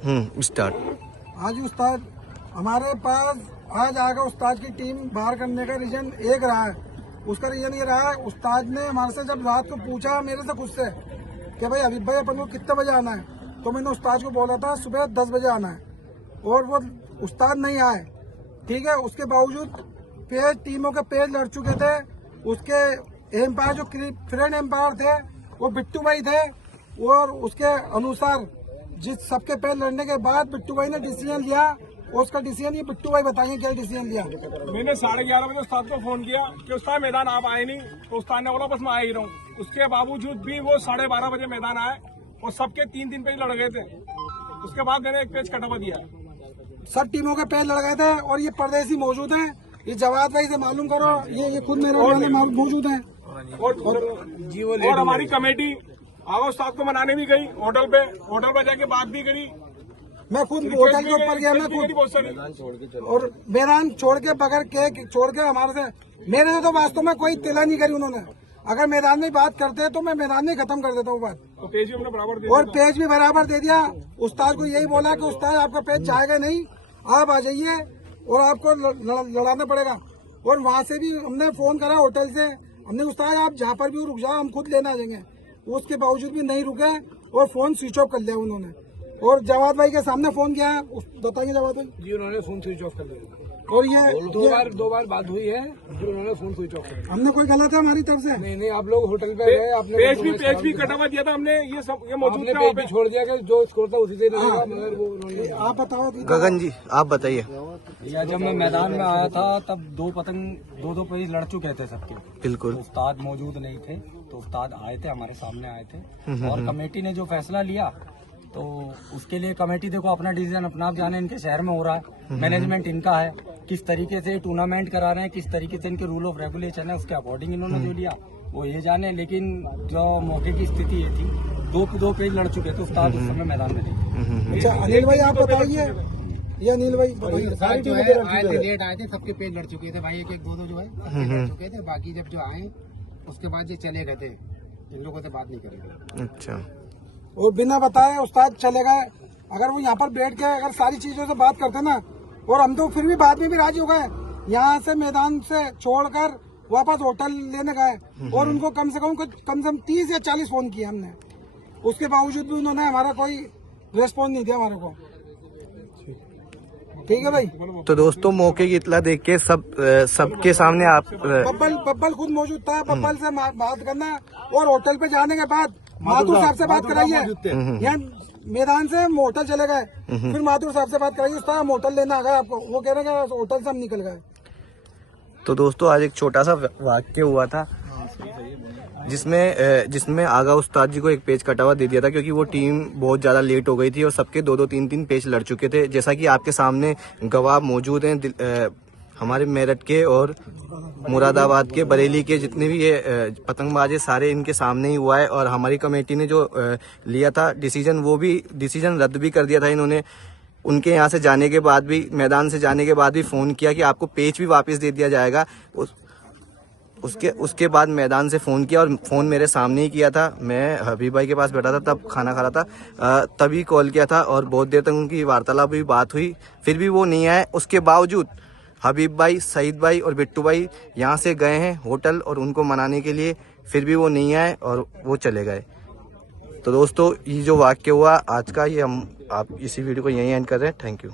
Start. आज उस्ताद हमारे पास आज आगे उस्ताद की टीम बाहर करने का रीजन एक रहा है। उसका रीजन ये रहा है, उस्ताद ने हमारे से जब रात को पूछा मेरे से खुद से कि भाई हबीब भाई अपन को कितने बजे आना है, तो मैंने उस्ताद को बोला था सुबह 10 बजे आना है, और वो उस्ताद नहीं आए। ठीक है, उसके बावजूद पेज टीमों के पेज लड़ चुके थे। उसके एम्पायर जो फ्रेंड एम्पायर थे वो बिट्टू भाई थे, और उसके अनुसार जिस सबके पेज लड़ने के बाद बिट्टू भाई ने डिसीजन लिया, और उसका डिसीजन ये बिट्टू भाई बताएंगे क्या डिसीजन लिया। मैंने 11:30 बजे उस्ताद को फोन किया कि उस्ताद मैदान आप आए नहीं, तो उस्ताद ने बोला बस मैं आ ही रहा हूँ। उसके बावजूद भी वो 12:30 बजे मैदान आए और सबके 3 पेज लड़ गए थे। उसके बाद मैंने एक पेज कटवा दिया। सब टीमों के पेज लड़ गए थे, और ये परदेसी मौजूद हैं। ये जवाद भाई से मालूम करो, ये खुद मेरे मौजूद हैं। और हमारी कमेटी आगा उस्ताद को मनाने भी गई होटल पे जाके बात भी करी। मैं खुद होटल के ऊपर गया, मैं खुद, और मैदान छोड़ के बगैर केक छोड़ के हमारे से मेरे से तो वास्तव में कोई तिला नहीं करी उन्होंने। अगर मैदान में बात करते तो मैं मैदान में खत्म कर देता हूँ बात। तो पेज भी हमने बराबर दे और पेज भी बराबर दे दिया। उस्ताद को यही बोला कि उस्ताद आपका पेज जाएगा नहीं, आप आ जाइए और आपको लड़ाना पड़ेगा। और वहाँ से भी हमने फोन करा होटल से, हमने उस्ताद आप जहाँ पर भी रुक जाओ, हम खुद लेने आ जाएंगे। उसके बावजूद भी नहीं रुके और फोन स्विच ऑफ कर लिया उन्होंने। और जवाद भाई के सामने फोन किया, बताइए जवाद भाई जी, उन्होंने फोन स्विच ऑफ कर दिया। और ये दो बार बात हुई है, फिर उन्होंने फोन स्विच ऑफ कर दिया। हमने कोई गलत है हमारी तरफ से? नहीं, आप लोग होटल पे गए, आपने पेज भी कटवा दिया था हमने। ये सब ये मौजूद आपने था पेज भी छोड़ दिया कि जो स्कोर था उसी से रहेगा, मगर वो उन्होंने। आप बताओ गगन जी आप बताइए। या जब मैं मैदान में आया था तब दो पेज लड़ चुके थे सबके। बिल्कुल। तो उस्ताद मौजूद नहीं थे, तो उस्ताद आए थे, हमारे सामने आए थे, और कमेटी ने जो फैसला लिया तो उसके लिए कमेटी देखो अपना डिसीजन अपना आप जाने, इनके शहर में हो रहा है, मैनेजमेंट इनका है, किस तरीके से टूर्नामेंट करा रहे हैं, किस तरीके से इनके रूल ऑफ रेगुलेशन है, उसके अकॉर्डिंग इन्होंने जो लिया वो ये जाने। लेकिन जो मौके की स्थिति ये थी, दो पेज लड़ चुके थे, उस्ताद उस समय मैदान में नहीं। अच्छा अनिल भाई आप बताइए, ये अनिल भाई बताइए। सारी जो है आए थे, लेट आए थे, सबके पेज लड़ चुके थे भाई, एक दो जो है सबके लड़ चुके थे। बाकी जब जो आए उसके बाद ये चले गए थे, इन लोगों से बात नहीं करेंगे। अच्छा, और बिना बताए उस्ताद चले गए। अगर वो यहाँ पर बैठ के अगर सारी चीजों से बात करते ना, और हम तो फिर भी बाद में भी राजी हो गए, यहाँ से मैदान से छोड़कर वापस होटल लेने गए, और उनको कम से कम 30 या 40 फोन किए हमने। उसके बावजूद भी उन्होंने हमारा कोई रेस्पॉन्स नहीं दिया हमारे को। ठीक है भाई। तो दोस्तों मौके की इतला देख के सबके सामने आप बब्बल खुद मौजूद था। बब्बल से बात करना, और होटल पे जाने के बाद माथुर साहब से बात कराइए। यहाँ मैदान से हम होटल चले गए, फिर माथुर साहब से बात कराइए, उस हम होटल लेना आ गए आपको, वो कह रहे हैं होटल से हम निकल गए। तो दोस्तों आज एक छोटा सा वाक्य हुआ था जिसमें आगा उस्ताद जी को एक पेज कटावा दे दिया था, क्योंकि वो टीम बहुत ज्यादा लेट हो गई थी और सबके 2-3 पेज लड़ चुके थे। जैसा कि आपके सामने गवाह मौजूद हैं, हमारे मेरठ के और मुरादाबाद के, बरेली के जितने भी ये पतंगबाज है सारे इनके सामने ही हुआ है। और हमारी कमेटी ने जो लिया था डिसीजन, वो भी डिसीजन रद्द भी कर दिया था इन्होंने। उनके यहाँ से जाने के बाद भी, मैदान से जाने के बाद भी फोन किया कि आपको पेज भी वापस दे दिया जाएगा। उसके बाद मैदान से फोन किया, और फोन मेरे सामने ही किया था। मैं हबीब भाई के पास बैठा था, तब खाना खा रहा था, तभी कॉल किया था, और बहुत देर तक उनकी वार्तालाप हुई, बात हुई, फिर भी वो नहीं आए। उसके बावजूद हबीब भाई, सईद भाई और बिट्टू भाई यहाँ से गए हैं होटल और उनको मनाने के लिए, फिर भी वो नहीं आए और वो चले गए। तो दोस्तों ये जो वाक्य हुआ आज का, ये हम आप इसी वीडियो को यहीं एंड कर रहे हैं। Thank you.